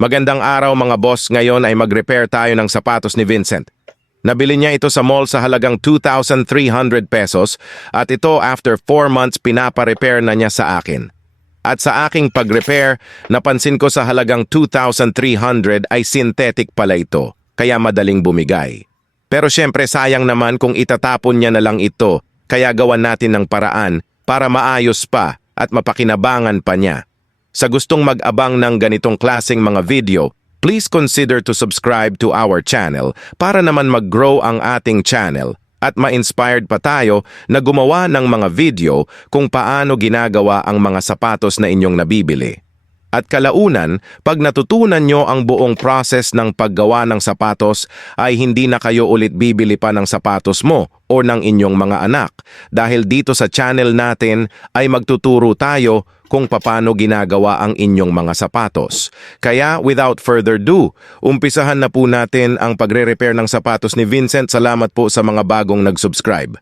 Magandang araw mga boss, ngayon ay mag-repair tayo ng sapatos ni Vincent. Nabili niya ito sa mall sa halagang 2,300 pesos at ito after 4 months pinapa-repair na niya sa akin. At sa aking pag-repair, napansin ko sa halagang 2,300 ay synthetic pala ito, kaya madaling bumigay. Pero syempre sayang naman kung itatapon niya na lang ito, kaya gawan natin ng paraan para maayos pa at mapakinabangan pa niya. Sa gustong mag-abang ng ganitong klaseng mga video, please consider to subscribe to our channel para naman mag-grow ang ating channel at ma-inspired pa tayo na gumawa ng mga video kung paano ginagawa ang mga sapatos na inyong nabibili. At kalaunan, pag natutunan nyo ang buong process ng paggawa ng sapatos, ay hindi na kayo ulit bibili pa ng sapatos mo o ng inyong mga anak. Dahil dito sa channel natin ay magtuturo tayo kung paano ginagawa ang inyong mga sapatos. Kaya without further ado, umpisahan na po natin ang pagre-repair ng sapatos ni Vincent. Salamat po sa mga bagong nag-subscribe.